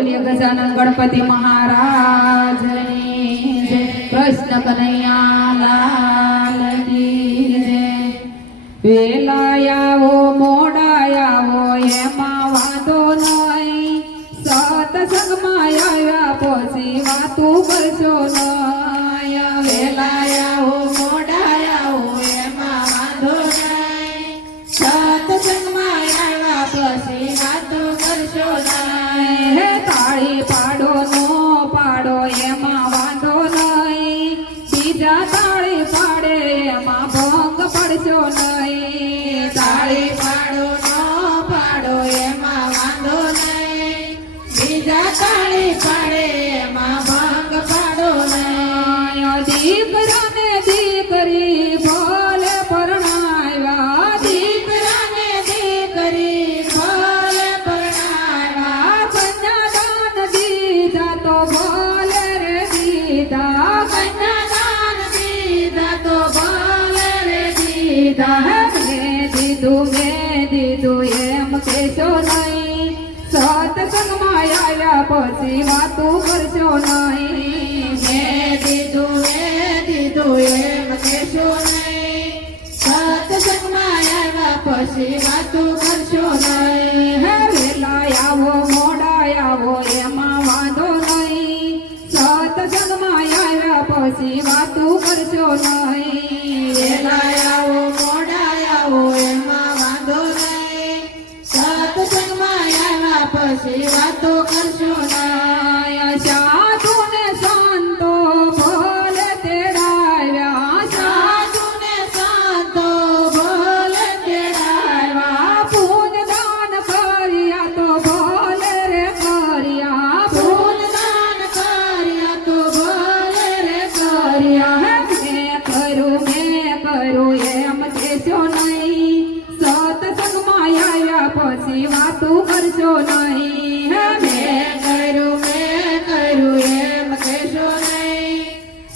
બોલીએ ગજાનન ગણપતિ મહારાજની જય. કૃષ્ણ કનૈયા લાલ કી જય. વેલા આવો મોડા આવો એમાં વાંધો નહીં, સત્સંગમાં આવ્યા પછી વાતું કરશો નહીં. વેલા આવો મોડા આવો એમાં વાંધો નહીં, સત્સંગમાં આવ્યા પછી વાતું કરશો નહીં. હે તાળી પાડો નો પાડો એમાં વાંધો નહીં, બીજા તાળી પાડે એમાં ભંગ પડશો નહીં. તાળી પાડો નો પાડો એમાં વાંધો નહીં, બીજા તાળી પાડે એમાં ભંગ પાડો નહીં. દીકરાને દીકરી ભલે પરણાવ્યા, દીકરાને દીકરી ભલે પરણાવ્યા, કન્યાદાન દીધા તો ભલે રે દીધા, કન્યાદાન દીધા તો ભલે રે દીધા. મેં દીધું એમ કહેશો નહીં, સત્સંગમાં આવ્યા પછી વાતું કરશો નહીં. મેં દીધું એમ કહેશો નહીં, સત્સંગમાં આવ્યા પછી વાતું કરશો નહીં. વેલા આવો મોડા આવો એમાં વાંધો નહીં, સત્સંગમાં આવ્યા પછી વાતું કરશો નહીં. વેલા આવો મોડા આવો એમાં વાંધો નહીં, સત્સંગમાં આવ્યા પછી વાતો કરશો નહીં. સાધુ ને સંતો ભલે તેડાવ્યા, સાધુ ને સંતો ભલે તેડાવ્યા, પૂજદાન કર્યા તો ભલે રે કર્યા, પૂજદાન કર્યા તો ભલે રે કર્યા. મેં કરું એમ કહેશો નહીં, સત્સંગમાં આવ્યા પછી વાતું કરશો નહીં. મેં કરું એમ કહેશો નહીં,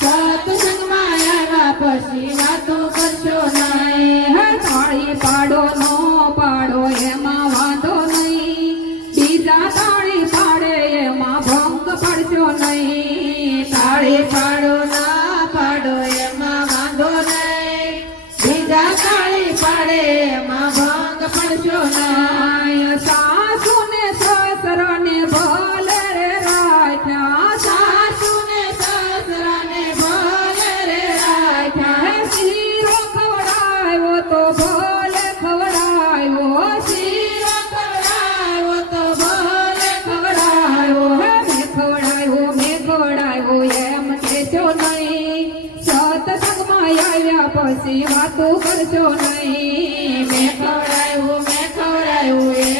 સત્સંગમાં આવ્યા પછી વાતું કરશો નહીં. તાળી પાડો નો પાડો એમાં વાંધો નહીં, બીજા તાળી પાડે એમાં ભંગ પડશો નહીં. તાળી પાડો ના પાડો એમાં વાંધો નહીં, બીજા તાળી પાડે એમાં ભંગ પડશો નહીં. સાસુ ને સસરાને ભલે રે રાખ્યા, સાસુ ને સસરાને ભલે રે રાખ્યા. શીરો ખવડાવ્યો તો ભલે ખવડાવ્યો, શીરો ખવડાવ્યો તો ભલે ખવડાવ્યો. મેં ખવડાવ્યો એમ કહેશો નહીં, સત્સંગમાં આવ્યા પછી વાતું કરશો નહીં. મેં ખવડાવ્યું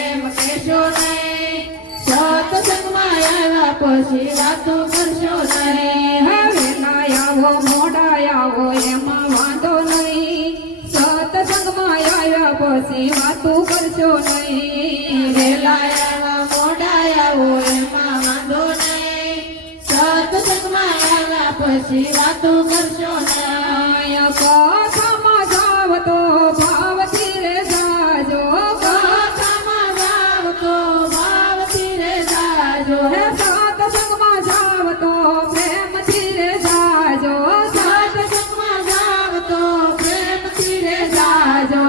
એમ કહેશો નહીં, સત્સંગમાં આવ્યા પછી વાતું કરશો નહીં. વેલા આવો મોડા આવો એમાં વાંધો નહીં, સત્સંગમાં આવ્યા પછી વાતું કરશો નહીં. વેલા આવો મોડા આવો એમાં વાંધો નહીં, સત્સંગમાં આવ્યા પછી વાતું કરશો નહીં. કથામાં જાવ તો ભાવથી રે જાજો, કથામાં જાવ તો ભાવથી રે જાજો. સત્સંગમાં જાવ તો પ્રેમથી રે જાજો, સત્સંગમાં જાવ તો પ્રેમથી રે જાજો.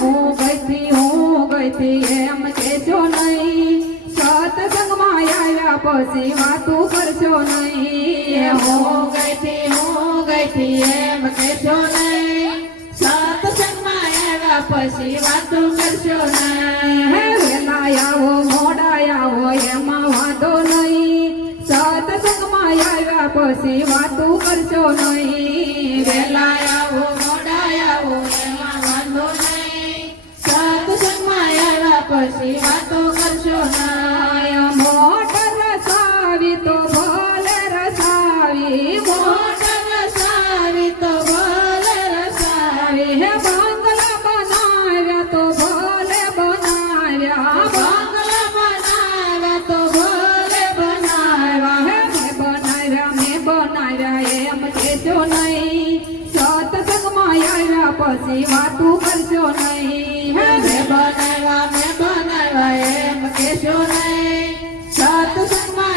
હું ગઈથી એમ કહેશો નહીં, સત્સંગમાં આવ્યા પછી વાતું કરશો નહીં. હું ગઈથી એમ કહેશો નહીં, સત્સંગમાં આવ્યા પછી વાતું કરશો નહીં. વેલા આવો મોડા આવો એમાં વાંધો નહીં, સત્સંગમાં આવ્યા પછી વાતું કરશો નહીં. વેલા આવો મોડા આવો એમાં વાંધો નહીં, સત્સંગમાં આવ્યા પછી વાતો કરશો નહીં. મોટર રસાવી તો ભલે રસાવી, મોટર રસાવી તો ભલે રસાવી. બંગલા બનાવ્યા તો ભલે બનાવ્યા, બંગલા બનાવ્યા તો ભલે બનાવ્યા. મેં બનાવ્યા એમ કહેશો નહીં, સત્સંગમાં આવ્યા પછી વાતું કરશો નહીં. મેં બનાવ્યા એમ કહેશો નહીં, સત્સંગમાં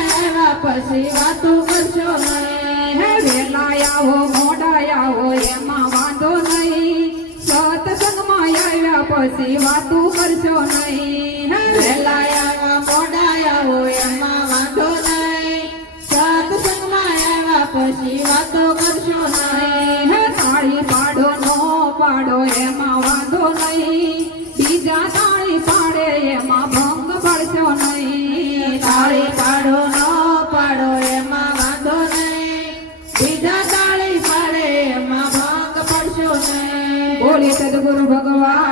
પછી વાતો કરશો નહીં. હે વેલા આવો મોડા આવો એમાં વાંધો નહીં. સત્સંગમાં આવ્યા પછી વાતો કરશો નહીં. હે વેલા આવો મોડા આવો એમાં વાંધો નહીં. સત્સંગમાં આવ્યા પછી વાતો કરશો નહીં. હે તાળી પાડો નો પાડો એમાં વાંધો નહીં. બીજા તાળી પાડે એમાં ભંગ પડશો નહીં. તાળી પાડો નો પાડો એમાં વાંધો નહીં. બીજા તાળી પાડે એમાં ભંગ પડશો નહીં. બોલે સદગુરુ ભગવાન